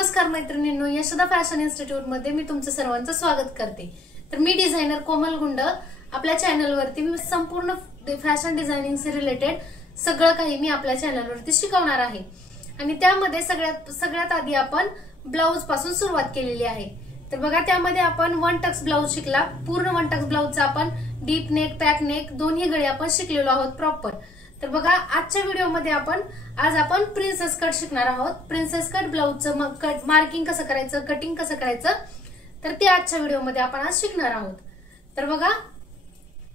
नमस्कार मैत्रिणींनो, Yashoda fashion institute मध्ये मी तुमचं सर्वांचं स्वागत करते। तर मी डिझायनर कोमल गुंड आपल्या चॅनल वरती मी संपूर्ण फॅशन डिझायनिंग से रिलेटेड सगळं काही मी आपल्या चॅनल वरती शिकवणार आहे। आणि त्यामध्ये सगळ्यात आधी आपण ब्लाउज पासून सुरुवात केलेली आहे। तर बघा, त्यामध्ये आपण वन टक्स ब्लाउज शिकला। पूर्ण वन टक्स ब्लाउजचा आपण डीप नेक, पॅक नेक दोन्ही गळे आपण शिकलेलो आहोत प्रॉपर। तर बघा, आजच्या व्हिडिओमध्ये आज आपण प्रिन्सेस कट शिकणार आहोत। प्रिन्सेस कट ब्लाउजचं मार्किंग कसं करायचं, कटिंग कसं करायचं, तर ते आजच्या व्हिडिओमध्ये आपण आज शिकणार आहोत। तर बघा,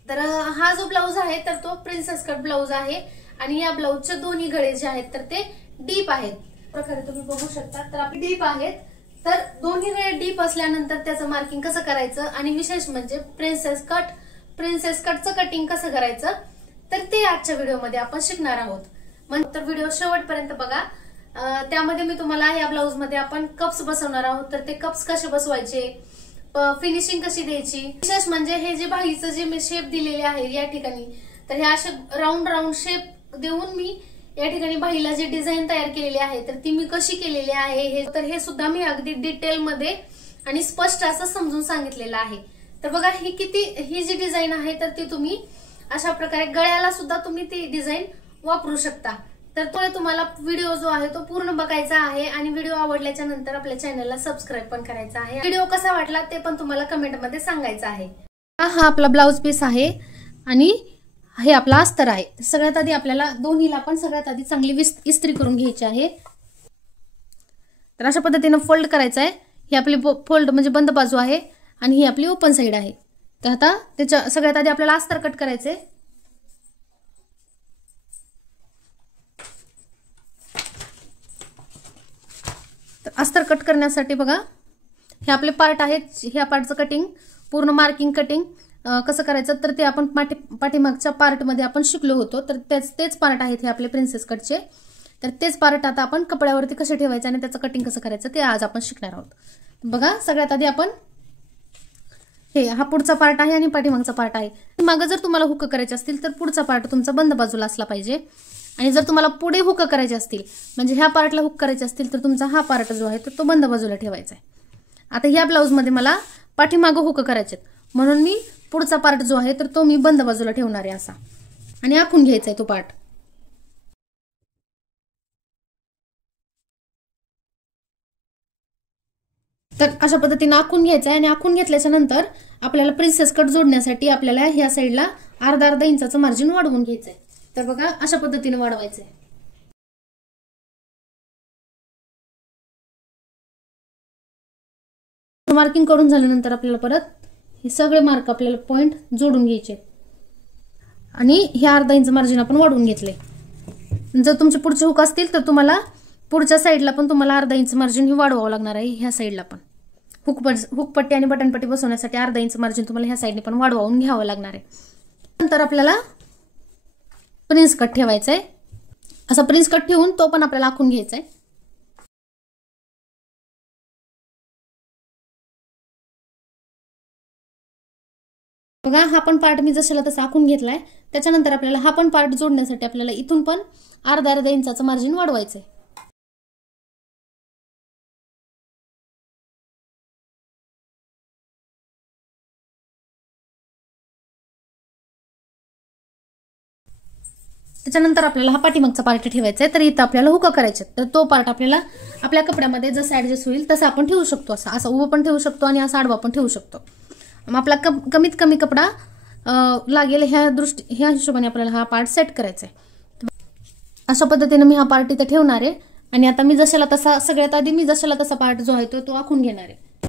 तर हा जो ब्लाउज आहे तर तो प्रिन्सेस कट ब्लाउज आहे आणि या ब्लाउजचे दोन्ही गळे जे आहेत तर ते डीप आहेत। प्रकारे तुम्ही बघू शकता, तर आपले डीप आहेत। तर दोन्ही गळे डीप असल्यानंतर त्याचं मार्किंग कसं करायचं आणि विशेष म्हणजे प्रिन्सेस कटचं कटिंग कसं करायचं, तर ते आजच्या व्हिडिओमध्ये आपण शिकणार आहोत। तर व्हिडिओ शेवटपर्यंत बघा। त्यामध्ये मी तुम्हाला या ब्लाउज मध्ये आपण कप्स बसवणार आहोत। तर ते कप्स कसे बसवायचे, फिनिशिंग कशी द्यायची, विशेष म्हणजे हे जे बाहीचं जे मी शेप दिलेले आहे या ठिकाणी, तर हे असे राऊंड शेप देऊन मी या ठिकाणी बाहीला जी डिझाईन तयार केलेली आहे तर ती मी कशी केलेली आहे तर हे सुद्धा मी अगदी डिटेल मध्ये आणि स्पष्ट असं समजून सांगितलेलं आहे। तर बघा, ही जी डिझाईन आहे तर ती तुम्ही अशा प्रकारे गळ्याला सुद्धा तुम्ही ती डिझाईन वापरू शकता। तर तुम्हाला व्हिडिओ जो आहे तो पूर्ण बघायचा आहे आणि व्हिडिओ आवडल्याच्या नंतर आपल्या चॅनलला सबस्क्राईब पण करायचा आहे। व्हिडिओ कसा वाटला ते पण तुम्हाला कमेंट मध्ये सांगायचं आहे। हा आपला ब्लाउज पीस आहे आणि हे आपला अस्तर आहे। सगळ्यात आधी आपल्याला दोन्हीला पण सगळ्यात आधी चांगली इस्त्री करून घ्यायची आहे। तर अशा पद्धतीने फोल्ड करायचं आहे। ही आपली फोल्ड म्हणजे बंद बाजू आहे आणि ही आपली ओपन साइड आहे। तर आता त्याच्या सगळ्यात आधी आपल्याला अस्तर कट करायचे। तर अस्तर कट करण्यासाठी बघा, हे आपले पार्ट आहेत। ह्या पार्टचं कटिंग, पूर्ण मार्किंग कटिंग कसं करायचं तर ते आपण पाठीमागच्या पार्ट मध्ये आपण शिकलो होतो। तर तेच पार्ट आहेत हे आपले प्रिन्सेस कटचे। तर तेच पार्ट आता आपण कपड्यावरती कसे ठेवायचे आणि त्याचं कटिंग कसं करायचं ते आज आपण शिकणार आहोत। बघा, सगळ्यात आधी आपण हा पुढचा पार्ट आहे आणि पाठीमागचा पार्ट आहे। मागे जर तुम्हाला हुक करायचे असतील तर पुढचा पार्ट तुमचा बंद बाजूला असला पाहिजे आणि जर तुम्हाला पुढे हुक करायचे असतील म्हणजे ह्या पार्टला हुक करायचे असतील तर तुमचा हा पार्ट जो आहे तो बंद बाजूला ठेवायचा आहे। आता ह्या ब्लाउज मध्ये मला पाठीमागे हुक करायचे म्हणून मी पुढचा पार्ट जो आहे तर तो मी बंद बाजूला ठेवणार आहे असा आणि आखून घ्यायचा आहे तो पार्ट। तर अशा पद्धतीने आखून घ्यायचं आहे आणि आखून घेतल्याच्या नंतर आपल्याला प्रिन्सेस कट जोडण्यासाठी आपल्याला ह्या साईडला अर्धा इंचाचं मार्जिन वाढवून घ्यायचंय। तर बघा, अशा पद्धतीने वाढवायचंय। मार्किंग करून झाल्यानंतर आपल्याला परत हे सगळे मार्क आपल्याला पॉइंट जोडून घ्यायचे आणि हे अर्धा इंच मार्जिन आपण वाढवून घेतले। जर तुमचे पुढचे हुक असतील तर तुम्हाला पुढच्या साईडला पण तुम्हाला अर्धा इंच मार्जिन हे वाढवावं लागणार आहे। ह्या साईडला पण हुकपट्टी आणि बटनपट्टी बसवण्यासाठी अर्धा इंच मार्जिन तुम्हाला ह्या साईडने पण वाढवून घ्यावं लागणार आहे। नंतर आपल्याला प्रिन्स कट ठेवायचा आहे। असा प्रिन्स कट ठेवून तो पण आपल्याला आखून घ्यायचा आहे। बघा, हा पण पार्ट मी जशाला तसा आखून घेतलाय। त्याच्यानंतर आपल्याला हा पण पार्ट जोडण्यासाठी आपल्याला इथून पण अर्धा इंचाचं मार्जिन वाढवायचंय। त्याच्यानंतर आपल्याला हा पाठीमागचा पार्ट ठेवायचा आहे। तर इथं आपल्याला हुक करायचे, तर तो पार्ट आपल्याला आपल्या कपड्यामध्ये जसं ऍडजस्ट होईल तसं आपण ठेवू शकतो। असं उभं पण ठेवू शकतो आणि असा आडवा पण ठेवू शकतो। मग आपला कमीत कमी कपडा लागेल ह्या हिशोबाने आपल्याला हा पार्ट सेट करायचा आहे। अशा पद्धतीने मी हा पार्ट इथे ठेवणार आहे आणि आता मी जशाला तसा सगळ्यात आधी मी जशाला तसा पार्ट जो आहे तो आखून घेणार आहे।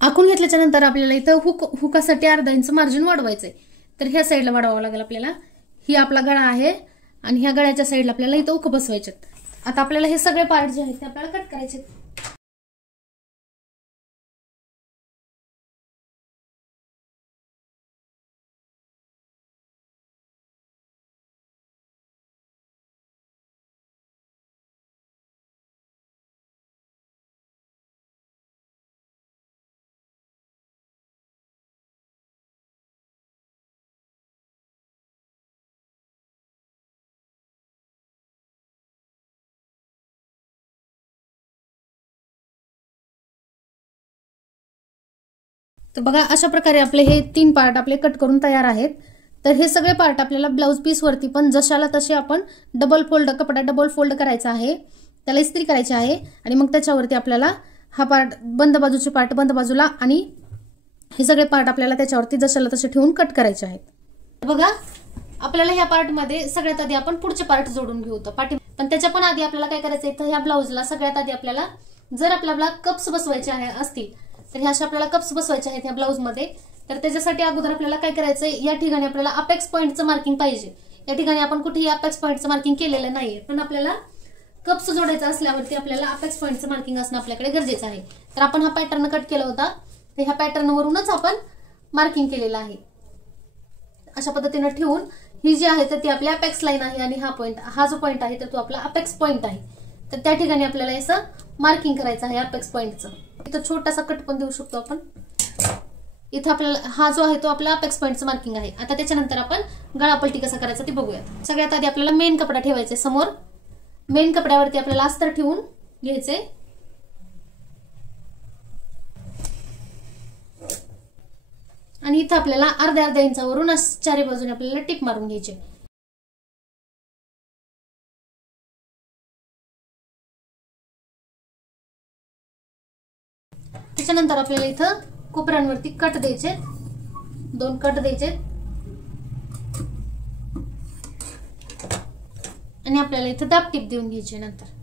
आखून घेतल्याच्या नंतर आपल्याला इथं हुकासाठी अर्धा इंच मार्जिन वाढवायचंय। तर ह्या साईडला वाढवावं लागेल आपल्याला। ही आपला गळा आहे आणि ह्या गळ्याच्या साईडला आपल्याला इथं हुक बसवायचे। आता आपल्याला हे सगळे पार्ट जे आहेत ते आपल्याला कट करायचे। तर बघा अशा प्रकारे आपले हे 3 पार्ट आपले कट करून तयार आहेत। तर हे सगळे पार्ट आपल्याला ब्लाउज पीस वरती पण जशाला तसे आपण कपडा डबल फोल्ड करायचा आहे, त्याला इस्त्री करायची आहे आणि मग त्याच्यावरती आपल्याला हा पार्ट बंद बाजूचे पार्ट बंद बाजूला आणि हे सगळे पार्ट आपल्याला त्याच्यावरती जशाला तसे ठेवून कट करायचे आहेत। बघा आपल्याला ह्या पार्ट मध्ये सगळ्यात आधी आपण पुढचे पार्ट जोडून घेऊ पाठी, पण त्याच्या पण आधी आपल्याला काय करायचं आहे, तर ह्या ब्लाउजला सगळ्यात आधी आपल्याला जर आपल्याला कप्स बसवायचे असतील तर ह्या अशा आपल्याला कप्स बसवायचे आहेत ह्या ब्लाउज मध्ये। तर त्याच्यासाठी अगोदर आपल्याला काय करायचंय, या ठिकाणी आपल्याला अपेक्स पॉइंटचं मार्किंग पाहिजे। या ठिकाणी आपण कुठेही अपेक्स पॉइंटचं मार्किंग केलेलं नाहीये, पण आपल्याला कप्स जोडायचा असल्यावरती आपल्याला अपेक्स पॉइंटचं मार्किंग असणं आपल्याकडे गरजेचं आहे। तर आपण हा पॅटर्न कट केला होता, तर ह्या पॅटर्न वरूनच आपण मार्किंग केलेलं आहे। अशा पद्धतीने ठेवून ही जी आहे तर ती आपली अपेक्स लाईन आहे आणि हा जो पॉइंट आहे तर तो आपला अपेक्स पॉइंट आहे। तर त्या ठिकाणी आपल्याला असं मार्किंग करायचं आहे अपेक्स पॉइंटचं। इथं छोटासा कट पण देऊ शकतो आपण। इथं आपल्याला हा जो आहे तो आपला अपेक्स पॉइंटचं मार्किंग आहे। आता त्याच्यानंतर आपण गळापट्टी कसा करायचा ते बघूया। सगळ्यात आधी आपल्याला मेन कपडा ठेवायचा समोर। मेन कपड्यावरती आपल्याला अस्तर ठेवून घ्यायचे आणि इथं आपल्याला अर्ध्या इंचावरून चारी बाजूने आपल्याला टिप मारून घ्यायचे। त्याच्यानंतर आपल्याला इथं कोपऱ्यांवरती कट द्यायचे, 2 कट द्यायचे आणि आपल्याला इथं दाब टिप देऊन घ्यायची। नंतर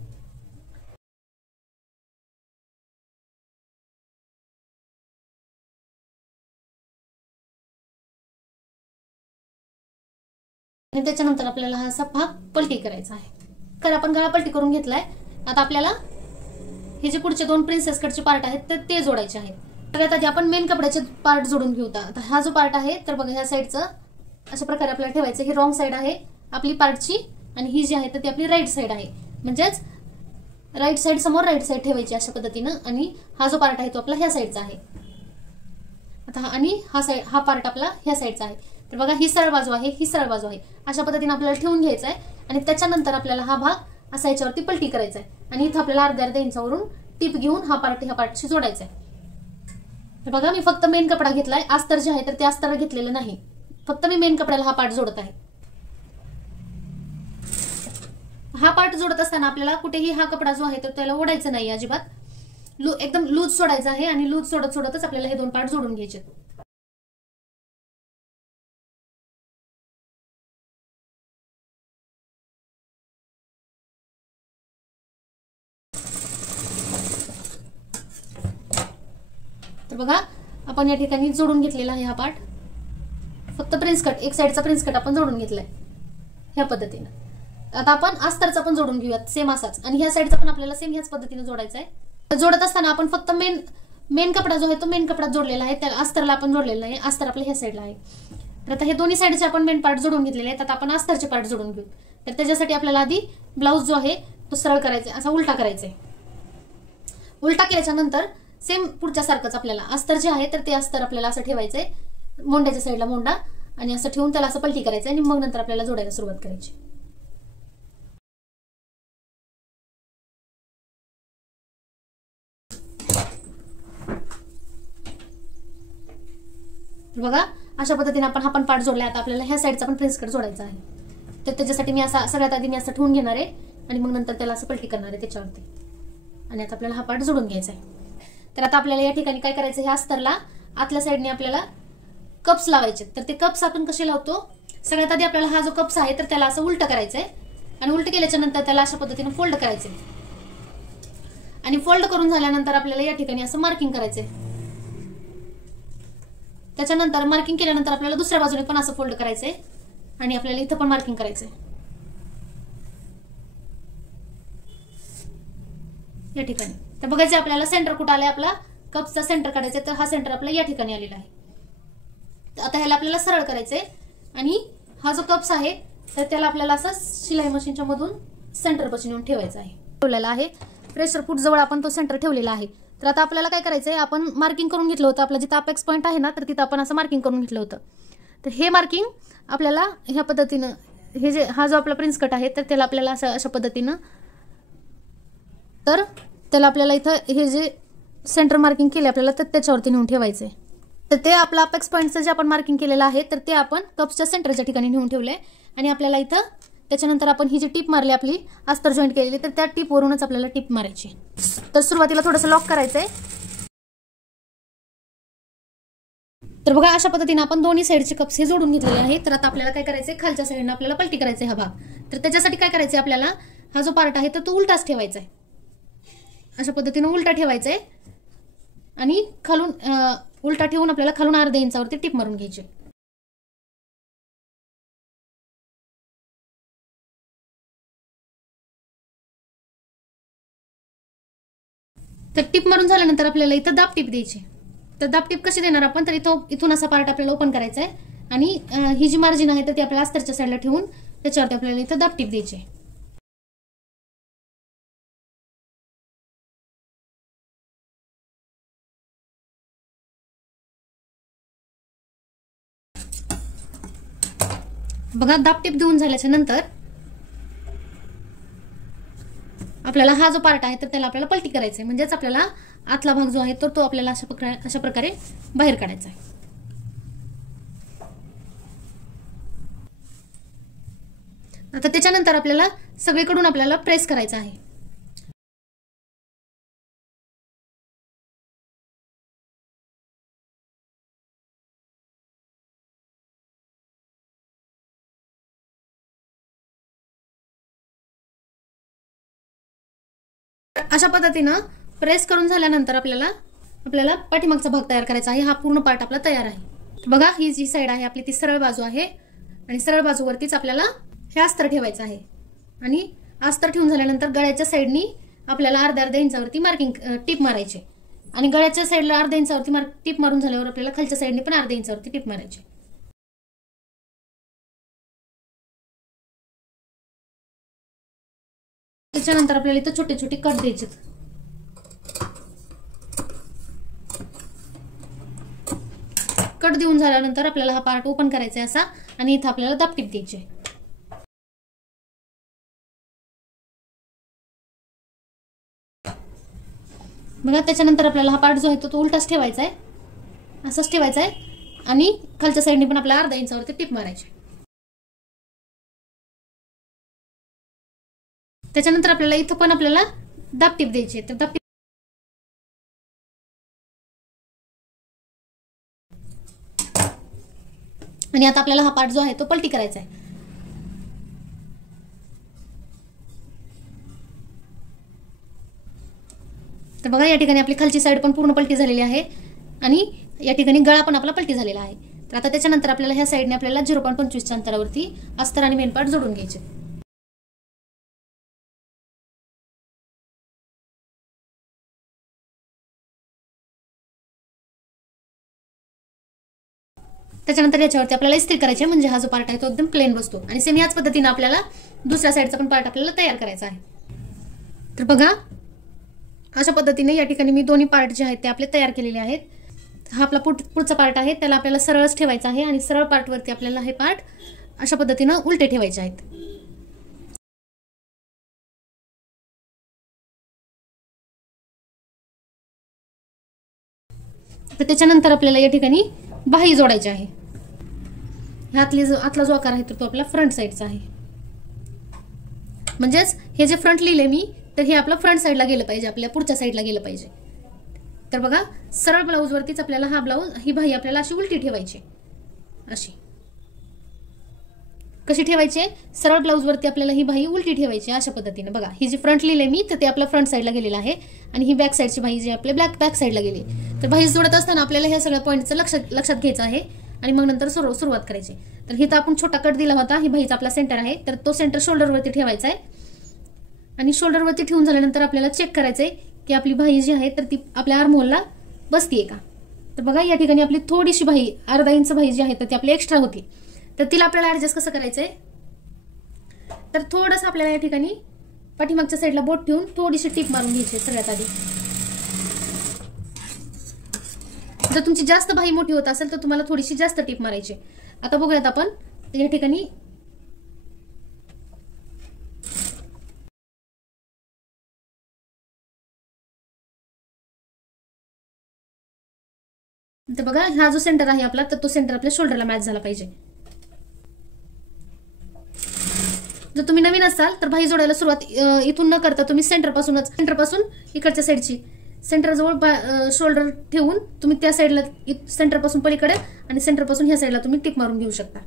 आणि त्याच्यानंतर आपल्याला हा असा भाग पलटी करायचा आहे। तर आपण गळा पलटी करून घेतलाय। आता आपल्याला हे जे पुढचे 2 प्रिन्सेस कटचे पार्ट आहेत तर ते जोडायचे आहेत। सगळ्यात आधी आपण मेन कपड्याचे पार्ट जोडून घेऊ। आता हा जो पार्ट आहे तर बघा ह्या साईडचं अशा प्रकारे आपल्याला ठेवायचं। ही रॉंग साईड आहे आपली पार्टची आणि ही जी आहे तर ती आपली राईट साईड आहे, म्हणजेच राईट साईड समोर राईट साईड ठेवायची अशा पद्धतीनं। आणि हा जो पार्ट आहे तो आपला ह्या साईडचा आहे। आता आणि हा पार्ट आपला ह्या साईडचा आहे। तर बघा ही सरळ बाजू आहे, ही सरळ बाजू आहे, अशा पद्धतीने आपल्याला ठेवून घ्यायचा आहे आणि त्याच्यानंतर आपल्याला हा भाग असा याच्यावरती पलटी करायचा आहे आणि इथं आपल्याला अर्ध्या इंचावरून टिप घेऊन हा पार्ट ह्या पार्टशी जोडायचा आहे। तर बघा मी फक्त मेन कपडा घेतलाय, अस्तर जे आहे तर ते अस्तर घेतलेलं नाही, फक्त मी मेन कपड्याला हा पार्ट जोडत आहे। हा पार्ट जोडत असताना आपल्याला कुठेही हा कपडा जो आहे तर त्याला ओढायचं नाही अजिबात, एकदम लूज सोडायचं आहे आणि लूज सोडतच आपल्याला हे 2 पार्ट जोडून घ्यायचे। तर बघा आपण या ठिकाणी जोडून घेतलेला आहे हा पार्ट, फक्त प्रिन्स कट एक साईडचा प्रिन्स कट आपण जोडून घेतलाय ह्या पद्धतीने। आता आपण अस्तरचा पण जोडून घेऊयात सेम असाच आणि ह्या साईडचा पण आपल्याला सेम ह्याच पद्धतीने जोडायचा आहे। जोडत असताना आपण फक्त मेन कपडा जो आहे तो मेन कपडा जोडलेला आहे, त्याला अस्तरला आपण जोडलेला आहे, अस्तर आपल्या ह्या साईडला आहे। तर आता हे दोन्ही साईडचे आपण मेन पार्ट जोडून घेतलेले आहेत। आता आपण अस्तरचे पार्ट जोडून घेऊ। तर त्याच्यासाठी आपल्याला आधी ब्लाउज जो आहे तो सरळ करायचा आहे, असा उलटा करायचा आहे। उलटा केल्याच्या नंतर सेम पुढच्या सारखंच आपल्याला अस्तर जे आहे तर ते अस्तर आपल्याला असं ठेवायचंय, मोंड्याच्या साईडला मोंडा आणि असं ठेवून त्याला असं पलटी करायचं आणि मग नंतर आपल्याला जोडायला सुरुवात करायची। बघा अशा पद्धतीने आपण हा पण पार्ट जोडला। आता आपल्याला ह्या साईडचा पण प्रिन्स कट जोडायचा आहे। तर त्याच्यासाठी मी असा सगळ्यात आधी मी असं ठेवून घेणार आहे आणि मग नंतर त्याला असं पलटी करणार आहे त्याच्यावरती आणि आता आपल्याला हा पार्ट जोडून घ्यायचा आहे। तर आता आपल्याला या ठिकाणी काय करायचं, ह्या अस्तरला आतल्या साईडने आपल्याला कप्स लावायचे। तर ते कप्स आपण कसे लावतो, सगळ्यात आधी आपल्याला हा जो कप्स आहे तर त्याला असं उलट करायचंय आणि उलट केल्याच्या नंतर त्याला अशा पद्धतीने फोल्ड करायचंय आणि फोल्ड करून झाल्यानंतर आपल्याला या ठिकाणी असं मार्किंग करायचंय। त्याच्यानंतर मार्किंग केल्यानंतर आपल्याला दुसऱ्या बाजूने पण असं फोल्ड करायचंय आणि आपल्याला इथं पण मार्किंग करायचंय या ठिकाणी। तर बघायचं आपल्याला सेंटर कुठं आलाय, आपला कप्सचा सेंटर काढायचा, तर हा सेंटर आपला या ठिकाणी आलेला आहे। आता ह्याला आपल्याला सरळ करायचंय आणि हा जो कप्स आहे तर त्याला आपल्याला असं शिलाई मशीनच्या मधून सेंटर पाशी नेऊन ठेवायचा आहे। ठेवलेला आहे प्रेशर फूट जवळ आपण तो सेंटर ठेवलेला आहे। तर आता आपल्याला काय करायचंय, आपण मार्किंग करून घेतलं होतं आपला जिथं अपेक्स पॉइंट आहे ना तर तिथं आपण असं मार्किंग करून घेतलं होतं। तर हे मार्किंग आपल्याला ह्या पद्धतीनं हे जे हा जो आपला प्रिन्स कट आहे तर त्याला आपल्याला असं अशा पद्धतीनं तर त्याला आपल्याला इथं हे जे सेंटर मार्किंग केले आपल्याला तर त्याच्यावरती नेऊन ठेवायचंय। तर ते आपलं अपेक्स पॉईंटचं जे आपण मार्किंग केलेलं आहे तर ते आपण कप्सच्या सेंटरच्या ठिकाणी नेऊन ठेवलंय. आणि आपल्याला इथं त्याच्यानंतर आपण ही जी टिप मारली आपली अस्तर जॉईंट केलेली तर त्या टिपवरूनच आपल्याला टिप मारायची. तर सुरुवातीला थोडंसं लॉक करायचंय. तर बघा अशा पद्धतीने आपण दोन्ही साईडचे कप्स हे जोडून घेतलेले आहे. तर आता आपल्याला काय करायचंय, खालच्या साईडने आपल्याला पलटी करायचंय हा भाग. तर त्याच्यासाठी काय करायचंय, आपल्याला हा जो पार्ट आहे तर तो उलटाच ठेवायचा आहे. अशा पद्धतीने उलटा ठेवायचा आहे आणि खालून उलटा ठेवून आपल्याला खालून अर्ध्या इंचावरती टिप मारून घ्यायची. तर टिप मारून झाल्यानंतर आपल्याला इथं दाब टिप द्यायची. तर दाब टिप कशी देणार आपण, तर इथून असा पार्ट आपल्याला ओपन करायचा आहे आणि ही जी मार्जिन आहे तर ती आपल्याला अस्तरच्या साईडला ठेवून त्याच्यावरती आपल्याला इथं दाब टिप द्यायची. बघा दाब टिप देऊन झाल्याच्या नंतर आपल्याला हा जो पार्ट आहे तर त्याला आपल्याला पलटी करायचा आहे. म्हणजेच आपल्याला आतला भाग जो आहे तर तो आपल्याला अशा प्रकारे बाहेर काढायचा आहे. आता त्याच्यानंतर आपल्याला सगळीकडून आपल्याला प्रेस करायचं आहे. अशा पद्धतीनं प्रेस करून झाल्यानंतर आपल्याला पाठीमागचा भाग तयार करायचा आहे. हा पूर्ण पार्ट आपला तयार आहे. बघा ही जी साईड आहे आपली ती सरळ बाजू आहे आणि सरळ बाजूवरतीच आपल्याला हे अस्तर ठेवायचं आहे. आणि अस्तर ठेवून झाल्यानंतर गळ्याच्या साईडनी आपल्याला अर्ध्या इंचावरती मार्किंग टिप मारायची आणि गळ्याच्या साईडला अर्ध्या इंचावरती टिप मारून झाल्यावर आपल्याला खालच्या साईडनी पण अर्ध्या इंचावरती टिप मारायची. त्याच्यानंतर आपल्याला इथं छोटे छोटे कट द्यायचे. कट देऊन झाल्यानंतर आपल्याला हा पार्ट ओपन करायचा आहे असा आणि इथं आपल्याला दाब टिप द्यायची. बघा त्याच्यानंतर आपल्याला हा पार्ट जो आहे तो उलटाच ठेवायचा आहे, असंच ठेवायचा आहे आणि खालच्या साईडने पण आपल्याला अर्ध्या इंचावरती टिप मारायची. त्याच्यानंतर आपल्याला इथं पण आपल्याला दाब टिप द्यायची. तर दाब टिप आणि आता आपल्याला हा पार्ट जो आहे तो पलटी करायचा आहे. तर बघा या ठिकाणी आपली खालची साईड पण पूर्ण पलटी झालेली आहे आणि या ठिकाणी गळा पण आपला पलटी झालेला आहे. तर आता त्याच्यानंतर आपल्याला ह्या साईडने आपल्याला 0.25च्या अंतरावरती अस्तर आणि मेन पार्ट जोडून घ्यायचे. त्याच्यानंतर याच्यावरती आपल्याला इस्त्री करायची म्हणजे हा जो पार्ट आहे तो एकदम प्लेन बसतो. आणि सेम याच पद्धतीने आपल्याला दुसऱ्या साईडचा पण पार्ट आपल्याला तयार करायचा आहे. तर बघा अशा पद्धतीने या ठिकाणी मी दोन्ही पार्ट जे आहेत ते आपले तयार केलेले आहेत. हा आपला पुढचा पार्ट आहे त्याला आपल्याला सरळच ठेवायचा आहे आणि सरळ पार्टवरती आपल्याला हे पार्ट अशा पद्धतीने उलटे ठेवायचे आहेत. तर त्याच्यानंतर आपल्याला या ठिकाणी बाही जोडायची आहे. आतला जो आकार आहे तो आपला फ्रंट साईडचा आहे. म्हणजेच हे जे फ्रंट लिहिले मी तर हे आपलं फ्रंट साईडला गेलं पाहिजे, आपल्या पुढच्या साईडला गेलं पाहिजे. तर बघा सरळ ब्लाऊजवरतीच आपल्याला ही बाही आपल्याला अशी उलटी ठेवायची. अशी कशी ठेवायची, सरळ ब्लाऊजवरती आपल्याला ही बाही उलटी ठेवायची अशा पद्धतीने. बघा ही जी फ्रंट लिहिले मी तर ते आपल्या फ्रंट साईडला गेलेलं आहे आणि ही बॅक साईडची बाही जी आपल्या बॅक साईडला गेली. तर बाही जोडत असताना आपल्याला ह्या सगळ्या पॉईंटचं लक्षात घ्यायचं आहे आणि मग नंतर सुरुवात करायची. तर इथं आपण छोटा कट दिला होता, ही बाहीचा आपला सेंटर आहे तर तो सेंटर शोल्डरवरती ठेवायचा आहे आणि शोल्डरवरती ठेवून झाल्यानंतर आपल्याला चेक करायचंय की आपली बाही जी आहे तर ती आपल्या आर्महोलला बसतीये का. तर बघा या ठिकाणी आपली थोडीशी बाही अर्धा इंच बाही जी आहे तर ती आपली एक्स्ट्रा होती. तर तिला आपल्याला ऍडजस्ट कसं करायचंय, तर थोडंसं आपल्याला या ठिकाणी पाठीमागच्या साईडला बोट ठेवून थोडीशी टीप मारून घ्यायची सगळ्यात आधी. जर तुमची जास्त बाही मोठी होत असेल तर तुम्हाला थोडीशी जास्त टीप मारायची. आता बघूयात आपण या ठिकाणी तर बघा हा जो सेंटर आहे आपला, तर तो सेंटर आपल्या शोल्डरला मॅच झाला पाहिजे. जर तुम्ही नवीन असाल तर बाही जोडायला सुरुवात इथून न करता तुम्ही सेंटरपासून इकडच्या साईडची सेंटरजवळ शोल्डर ठेवून तुम्ही त्या साईडला सेंटरपासून पलीकडे आणि सेंटरपासून ह्या साईडला तुम्ही टिप मारून घेऊ शकता.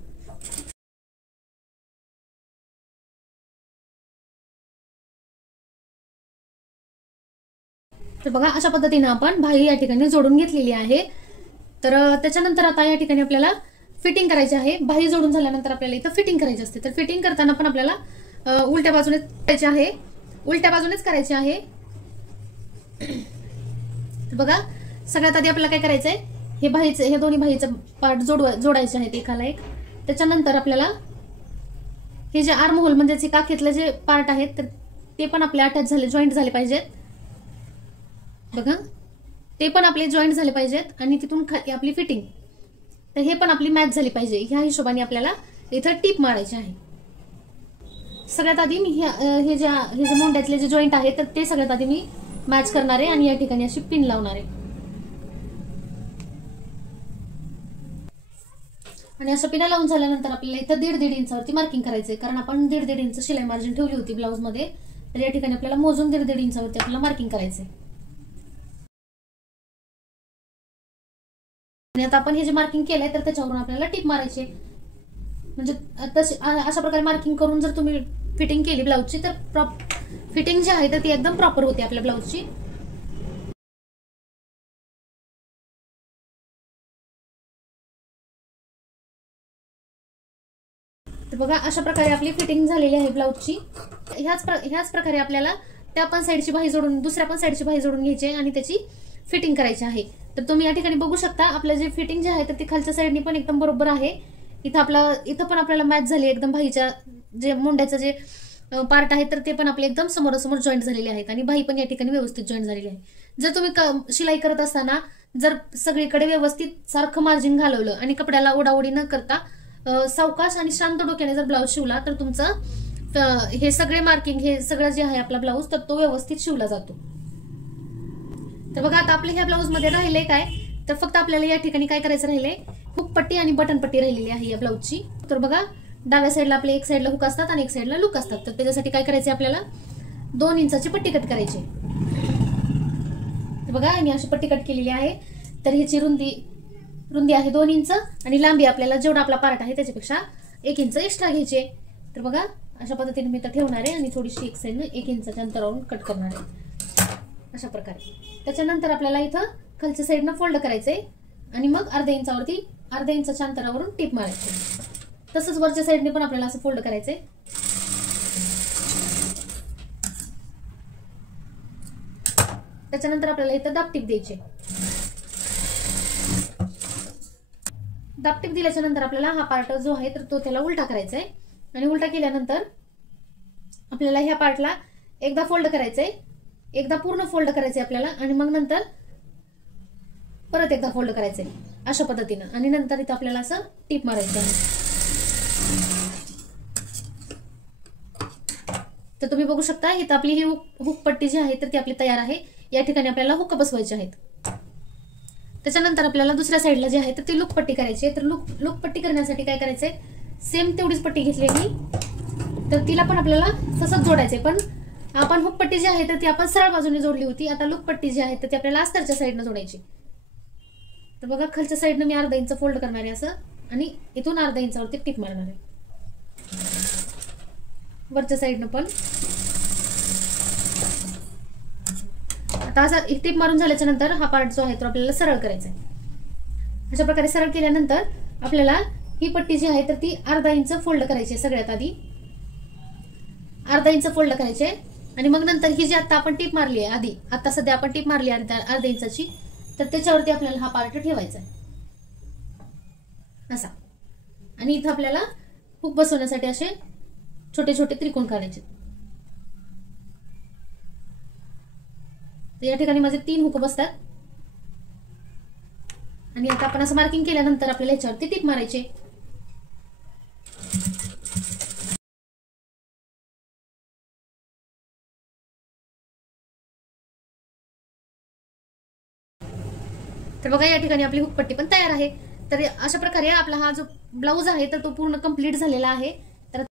तर बघा अशा पद्धतीने आपण बाही या ठिकाणी जोडून घेतलेली आहे. तर त्याच्यानंतर आता या ठिकाणी आपल्याला फिटिंग करायची आहे. बाही जोडून झाल्यानंतर आपल्याला इथं फिटिंग करायची असते. तर फिटिंग करताना पण आपल्याला उलट्या बाजूने करायची आहे, उलट्या बाजूनेच करायची आहे. बघा सगळ्यात आधी आपल्याला काय करायचंय, हे दोन्ही बाहीचं पार्ट जोडायचे आहेत एकाला एक. त्याच्यानंतर आपल्याला हे जे आर्म होल म्हणजे काखेतले जे पार्ट आहेत तर ते पण आपले अटॅच झाले, जॉईंट झाले पाहिजेत. बघा ते पण आपले जॉईंट झाले पाहिजेत आणि तिथून खाली आपली फिटिंग, तर हे पण आपली मॅच झाली पाहिजे. ह्या हिशोबाने आपल्याला इथं टीप मारायची आहे. सगळ्यात आधी मी हे जे मोंड्यातले जे जॉईंट आहेत तर ते सगळ्यात आधी मी मॅच करणार आहे आणि या ठिकाणी अशी पिन लावणार आहे. आणि असं पिना लावून झाल्यानंतर आपल्याला इथं 1.5 इंचावरती मार्किंग करायचंय, कारण आपण 1.5 इंच शिलाई मार्जिन ठेवली होती ब्लाऊज मध्ये. तर या ठिकाणी आपल्याला मोजून 1.5 इंचावरती आपल्याला मार्किंग करायचंय. आणि आता आपण हे जे मार्किंग केलंय तर त्याच्यावरून आपल्याला टिप मारायची. म्हणजे अशा प्रकारे मार्किंग करून जर तुम्ही फिटिंग केली ब्लाऊजची तर फिटिंग जी आहे तर ती एकदम प्रॉपर होते आपल्या ब्लाऊजची. तर बघा अशा प्रकारे आपली फिटिंग झालेली आहे ब्लाऊजची. ह्याच प्रकारे आपल्याला त्या पण साईडची बाही जोडून दुसऱ्या पण साईडची बाही जोडून घ्यायची आणि त्याची फिटिंग करायची आहे. तर तुम्ही या ठिकाणी बघू शकता आपलं जे फिटिंग जे आहे तर ती खालच्या साईडनी पण एकदम बरोबर आहे. इथं पण आपल्याला मॅच झाली एकदम. बाहीच्या जे मुंड्याचं जे पार्ट आहे तर ते पण आपले एकदम समोरासमोर जॉईंट झालेले आहेत आणि बाही पण या ठिकाणी व्यवस्थित जॉईंट झालेली आहे. जर तुम्ही शिलाई करत असताना जर सगळीकडे व्यवस्थित सारखं मार्जिन घालवलं आणि कपड्याला ओढाओढी न करता सावकाश आणि शांत डोक्याने जर ब्लाऊज शिवला तर तुमचं हे सगळे मार्किंग हे सगळं जे आहे आपला ब्लाऊज तर तो व्यवस्थित शिवला जातो. तर बघा आता आपल्या ह्या ब्लाऊज मध्ये राहिलंय काय, तर फक्त आपल्याला या ठिकाणी काय करायचं राहिलंय, हुक पट्टी आणि बटन पट्टी राहिलेली आहे या ब्लाऊजची. तर बघा डाव्या साईडला आपले एक साईडला हुक असतात आणि एक साईडला लूक असतात. तर त्याच्यासाठी काय करायचे आपल्याला 2 इंचाची पट्टी कट करायची. तर बघा मी अशी पट्टी कट केलेली आहे. तर ह्याची रुंदी आहे 2 इंच आणि लांबी आपल्याला जेवढा आपला पार्ट आहे त्याच्यापेक्षा 1 इंच एक्स्ट्रा घ्यायचे. तर बघा अशा पद्धतीने मी तर ठेवणार आहे आणि थोडीशी एक साईडने 1 इंचाच्या अंतरावरून कट करणार आहे अशा प्रकारे. त्याच्यानंतर आपल्याला इथं खालच्या साईडनं फोल्ड करायचंय आणि मग अर्ध्या इंचाच्या अंतरावरून टिप मारायची. तसंच वरच्या साईडने पण आपल्याला असं फोल्ड करायचंय. त्याच्यानंतर आपल्याला इथं दाबटीप द्यायची. दाबटीप दिल्याच्या नंतर आपल्याला हा पार्ट जो आहे तर तो त्याला उलटा करायचा आहे आणि उलटा केल्यानंतर आपल्याला ह्या पार्टला एकदा फोल्ड करायचंय, एकदा पूर्ण फोल्ड करायचंय आपल्याला आणि मग नंतर परत एकदा फोल्ड करायचंय अशा पद्धतीनं आणि नंतर इथं आपल्याला असं टीप मारायचं आहे. तर तुम्ही बघू शकता इथं आपली ही हुक पट्टी जी आहे तर ती आपली तयार आहे. या ठिकाणी आपल्याला हुक बसवायचे आहेत. त्याच्यानंतर आपल्याला दुसऱ्या साईडला जे आहे तर ती लूक पट्टी करायची आहे. तर लूक पट्टी करण्यासाठी काय करायचंय, सेम तेवढीच पट्टी घेतलेली तर तिला पण आपल्याला तसंच जोडायचंय. पण आपण हुक पट्टी जी आहे तर ती आपण सरळ बाजूने जोडली होती. आता लूक पट्टी जी आहे तर ती आपल्याला अस्तरच्या साईडनं जोडायची. तर बघा खालच्या साईडनं मी अर्धा इंच फोल्ड करणार आहे असं आणि इथून अर्धा इंचावरती टिप मारणार आहे. वरच्या साईडनं पण आता असा टिप मारून झाल्याच्या नंतर हा पार्ट जो आहे तो आपल्याला सरळ करायचा आहे. अशा प्रकारे सरळ केल्यानंतर आपल्याला ही पट्टी जी आहे तर ती अर्धा इंच फोल्ड करायची आहे. सगळ्यात आधी अर्धा इंच फोल्ड करायचे आणि मग नंतर ही जी आता आपण टिप मारली आहे आता सध्या आपण टिप मारली अर्ध्या इंचाची तर त्याच्यावरती आपल्याला हा पार्ट ठेवायचा आहे असा. आणि इथं आपल्याला हुक बसवण्यासाठी असे छोटे छोटे त्रिकोण काढायचे. तर या ठिकाणी माझे 3 हुक बसतात आणि आता आपण असं मार्किंग केल्यानंतर आपल्याला याच्यावरती टिप मारायचे. तर बघा या ठिकाणी आपली हुकपट्टी पण तयार आहे. तर अशा प्रकारे आपला हा जो ब्लाऊज आहे तर तो पूर्ण कंप्लीट झालेला आहे.